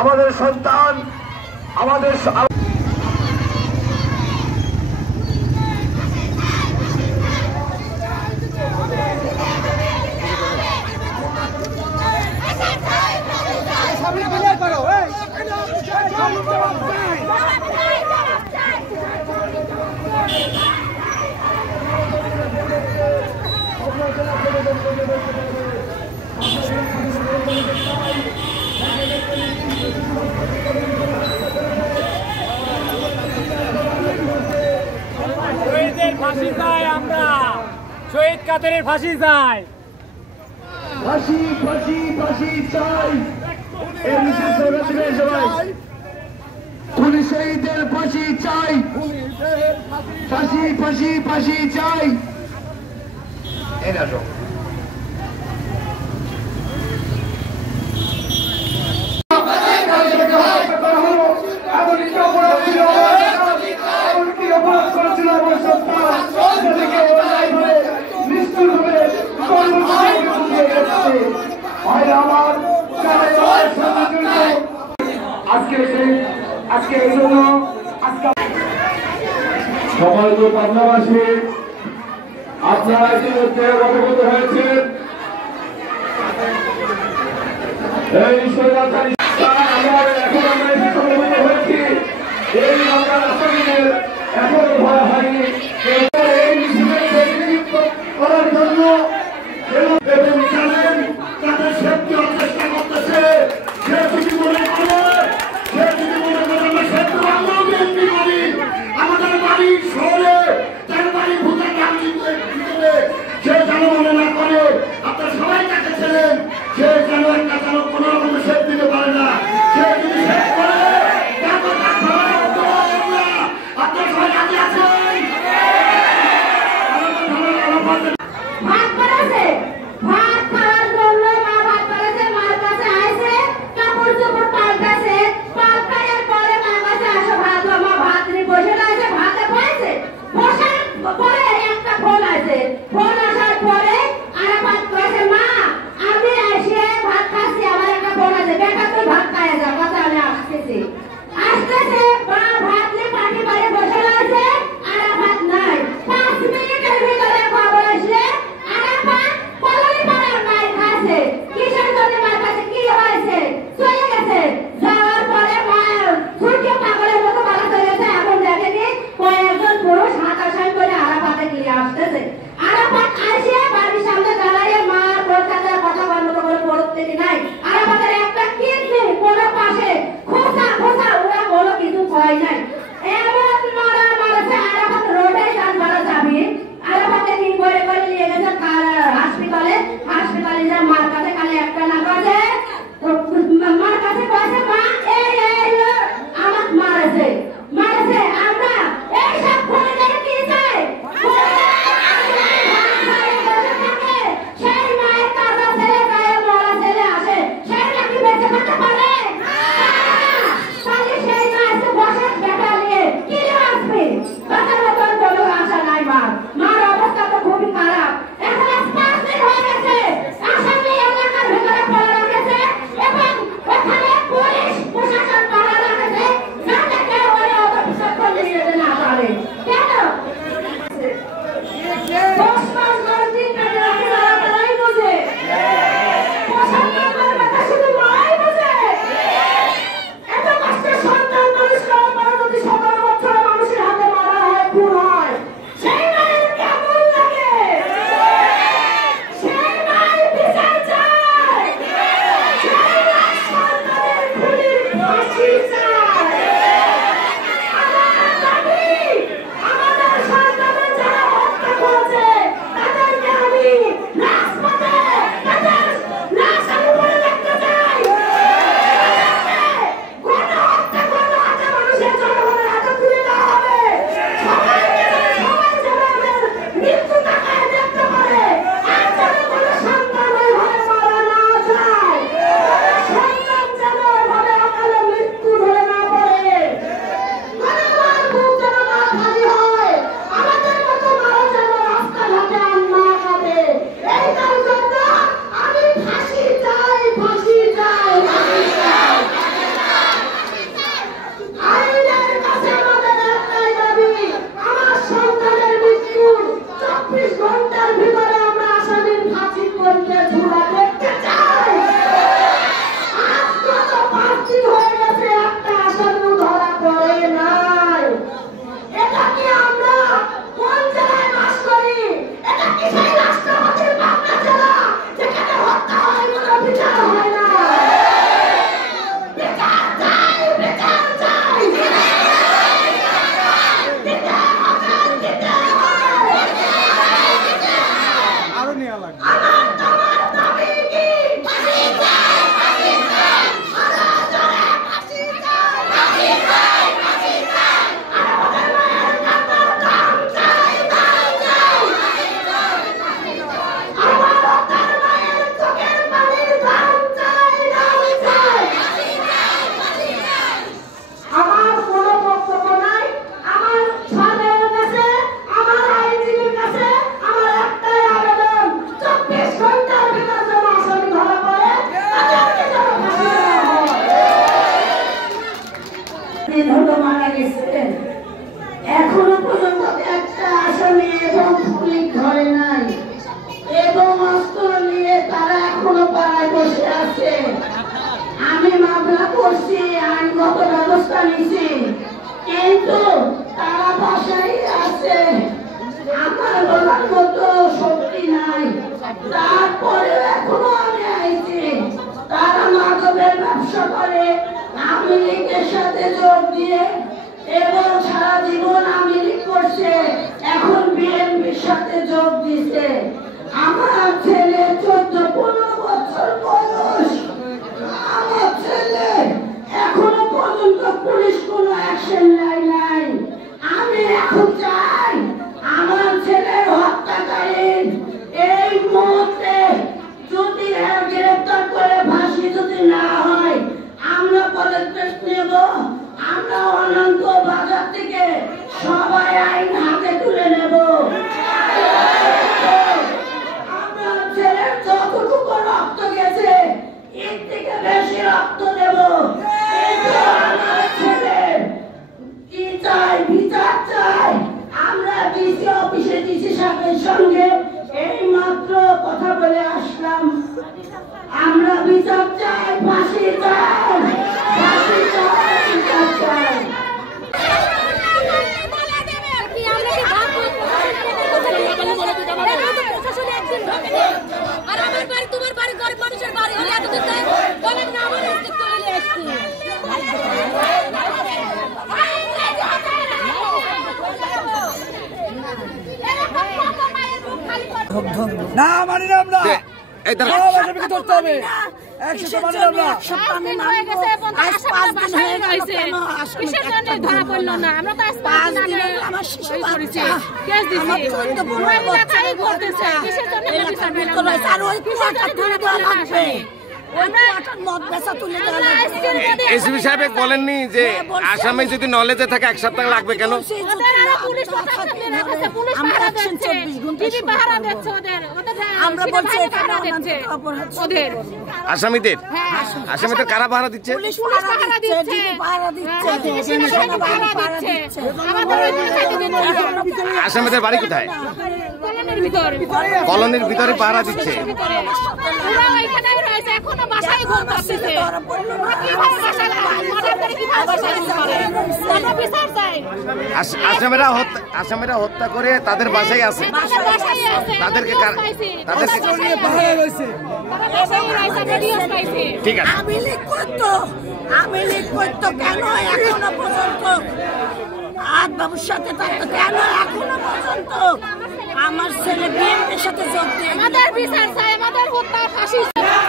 আমাদের সন্তান আমাদের ফাঁসি চাই, আমরা শহীদ কাদেরের ফাঁসি চাই, ফাঁসি ফাঁসি ফাঁসি চাই। খুনি শহীদের ফাঁসি চাই, ফাঁসি ফাঁসি ফাঁসি চাই। এই নাটক আজকে এই জন্য সম্মানিত পাবনাবাসী, আপনারা ইতিমধ্যে অবগত হয়েছেন এই স্বৈরাচারী এখন আমরা হয়েছি এই বাংলার আসামিদের এখনো ভয় হয়নি এই করার জন্য তাদের সেফটি চেষ্টা করতেছে। সে যদি মনে করে আমাদের বাড়ি শহরে তার বাড়ি ভূতে ভিতরে সে যেন মনে না করে আপনার সবাই কাছে ছিলেন, সে যেন একটা যেন কোন রকম সেফ দিতে পারে না। সে যদি সেফ করে আপনার সবাই কাছে আছেন। ফোন আসার পরে আর ভাত খাইছে, মা আমি এসে ভাত খাচ্ছি, আমার একটা ফোন আছে। এখনো পর্যন্ত একটা আসামি এবং পুলিশ ধরে নাই এবং অস্ত্র নিয়ে তারা এখনো পাড়ায় বসে আছে। আমি মামলা করছি, আইনগত ব্যবস্থা নিছি, কিন্তু তারা বাসায় আছে। আমার বলার মতো শক্তি নাই, তারপরে এখনো আমি আইছি। তারা মাদকের ব্যবসা করে, আওয়ামী লীগের সাথে যোগ দিয়ে এবং সারা জীবন আওয়ামী লীগ করছে, এখন বিএনপির সাথে যোগ দিছে। আমার ছেলে 14-15 বছর বয়স, আমার ছেলে এখনো পর্যন্ত পুলিশ কোনো অ্যাকশন নেয় নাই। আমি এখন চাই আমার ছেলের হত্যাকারী এই মুহূর্তে যদি গ্রেফতার করে ফাঁসি যদি না হয়, আমরা পদক্ষেপ নেব। আমরা অনন্ত বাজার থেকে সবাই আইন হাতে তুলে নেব। আমার ছেলের যতটুকু রক্ত গেছে এর থেকে বেশি রক্ত দেব। আমার ছেলের কি চাই? বিচার চাই। আমরা ডিসি অফিসে ডিসি সাহেবের সঙ্গে এই মাত্র কথা বলে আসলাম। আমরা বিচার চাই, ফাঁসি চাই, ফাঁসি চাই, বিচার চাই। না মানি না আমরা, ধরতে হবে। এসপি সাহেব বলেননি যে আসামি যদি নলেজে থাকে 1 সপ্তাহ লাগবে কেন? আসামিদের কারা পাহারা দিচ্ছে? আসামিদের বাড়ি কোথায়? কলোনির ভিতরে পাহারা দিচ্ছে। আসামিরা হত্যা করে তাদের বাসায় আছে, তাদেরকে ঠিক আছে। আওয়ামী লীগ করতো কেন এখনো পর্যন্ত? বাবুর সাথে থাকতো কেন এখনো পর্যন্ত? আমার ছেলে বিএনপির সাথে যোগ দিয়ে আমাদের বিচার চাই, আমাদের হত্যা ফাঁসি চাই।